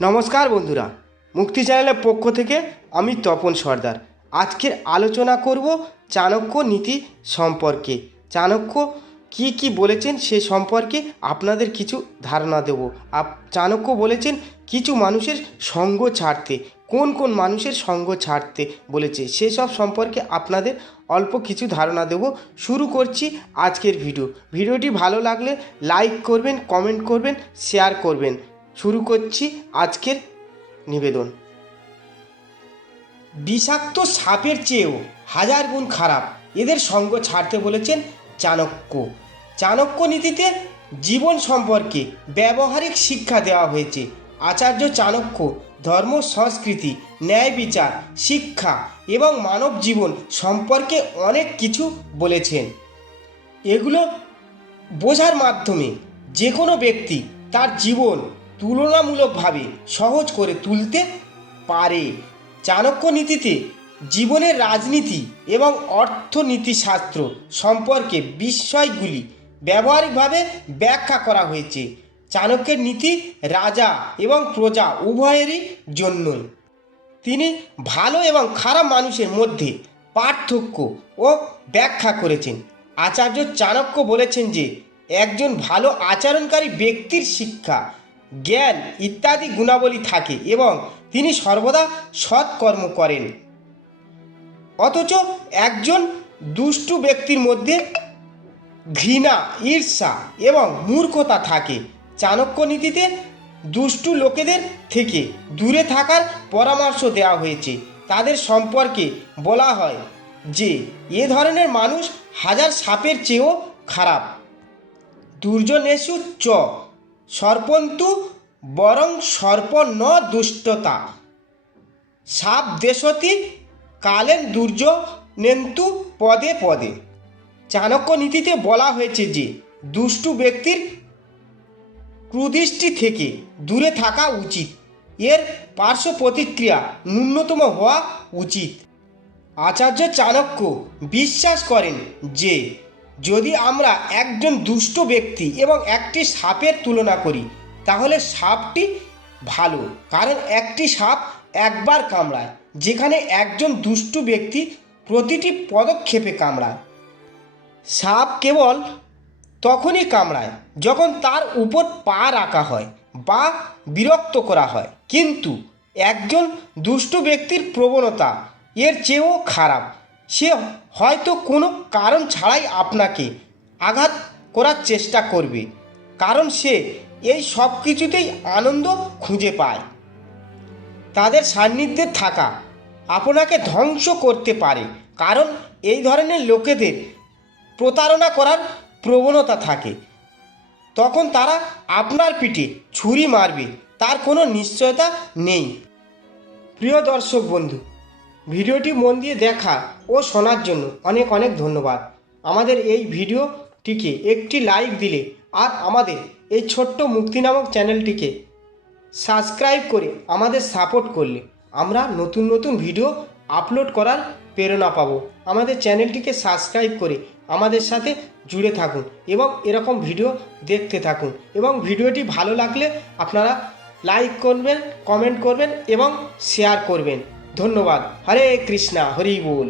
নমস্কার বন্ধুরা, মুক্তি চ্যানেলের পক্ষ থেকে আমি তপন সর্দার। আজকের আলোচনা করব চাণক্য নীতি সম্পর্কে। চাণক্য কি বলেছেন সে সম্পর্কে আপনাদের কিছু ধারণা দেব। চাণক্য বলেছেন কিছু মানুষের সঙ্গ ছাড়তে। কোন কোন মানুষের সঙ্গ ছাড়তে বলেছে সেসব সম্পর্কে আপনাদের অল্প কিছু ধারণা দেব। শুরু করছি আজকের ভিডিওটি ভালো লাগলে লাইক করবেন, কমেন্ট করবেন, শেয়ার করবেন। শুরু করছি আজকের নিবেদন। বিষাক্ত সাপের চেয়েও হাজার গুণ খারাপ এদের সঙ্গ ছাড়তে বলেছেন চাণক্য। চাণক্য নীতিতে জীবন সম্পর্কে ব্যবহারিক শিক্ষা দেওয়া হয়েছে। আচার্য চাণক্য ধর্ম, সংস্কৃতি, ন্যায় বিচার, শিক্ষা এবং মানব জীবন সম্পর্কে অনেক কিছু বলেছেন। এগুলো বোঝার মাধ্যমে যে কোনো ব্যক্তি তার জীবন তুলনামূলকভাবে সহজ করে তুলতে পারে। চাণক্য নীতিতে জীবনের রাজনীতি এবং অর্থনীতিশাস্ত্র সম্পর্কে বিষয়গুলি ব্যবহারিকভাবে ব্যাখ্যা করা হয়েছে। চাণক্যের নীতি রাজা এবং প্রজা উভয়েরই জন্যই। তিনি ভালো এবং খারাপ মানুষের মধ্যে পার্থক্য ও ব্যাখ্যা করেছেন। আচার্য চাণক্য বলেছেন যে একজন ভালো আচরণকারী ব্যক্তির শিক্ষা, জ্ঞান ইত্যাদি গুণাবলী থাকে এবং তিনি সর্বদা সৎকর্ম করেন। অথচ একজন দুষ্টু ব্যক্তির মধ্যে ঘৃণা, ঈর্ষা এবং মূর্খতা থাকে। চাণক্য নীতিতে দুষ্টু লোকেদের থেকে দূরে থাকার পরামর্শ দেওয়া হয়েছে। তাদের সম্পর্কে বলা হয় যে এ ধরনের মানুষ হাজার সাপের চেয়েও খারাপ। দুর্জনেষু চ সর্পন্তু বরং সর্প ন দুষ্টতা সাপ দেশতি কালেন দুর্জনেন্তু পদে পদে। চাণক্য নীতিতে বলা হয়েছে যে দুষ্টু ব্যক্তির কুদৃষ্টি থেকে দূরে থাকা উচিত। এর পার্শ্ব প্রতিক্রিয়া ন্যূনতম হওয়া উচিত। আচার্য চাণক্য বিশ্বাস করেন যে যদি আমরা একজন দুষ্ট ব্যক্তি এবং একটি সাপের তুলনা করি তাহলে সাপটি ভালো, কারণ একটি সাপ একবার কামড়ায়, যেখানে একজন দুষ্টু ব্যক্তি প্রতিটি পদক্ষেপে কামড়ায়। সাপ কেবল তখনই কামড়ায় যখন তার উপর পা রাখা হয় বা বিরক্ত করা হয়, কিন্তু একজন দুষ্টু ব্যক্তির প্রবণতা এর চেয়েও খারাপ। সে হয়তো কোনো কারণ ছাড়াই আপনাকে আঘাত করার চেষ্টা করবে, কারণ সে এই সব কিছুতেই আনন্দ খুঁজে পায়। তাদের সান্নিধ্যে থাকা আপনাকে ধ্বংস করতে পারে, কারণ এই ধরনের লোকেদের প্রতারণা করার প্রবণতা থাকে। তখন তারা আপনার পিঠে ছুরি মারবে, তার কোনো নিশ্চয়তা নেই। প্রিয় দর্শক বন্ধু, ভিডিওটি মন দিয়ে দেখা ও শোনার জন্য অনেক অনেক ধন্যবাদ। আমাদের এই ভিডিওটিকে একটি লাইক দিলে আর আমাদের এই ছোট্ট মুক্তি নামক চ্যানেলটিকে সাবস্ক্রাইব করে আমাদের সাপোর্ট করলে আমরা নতুন নতুন ভিডিও আপলোড করার প্রেরণা পাবো। আমাদের চ্যানেলটিকে সাবস্ক্রাইব করে আমাদের সাথে জুড়ে থাকুন এবং এরকম ভিডিও দেখতে থাকুন। এবং ভিডিওটি ভালো লাগলে আপনারা লাইক করবেন, কমেন্ট করবেন এবং শেয়ার করবেন। ধন্যবাদ। হরে কৃষ্ণা, হরি বল।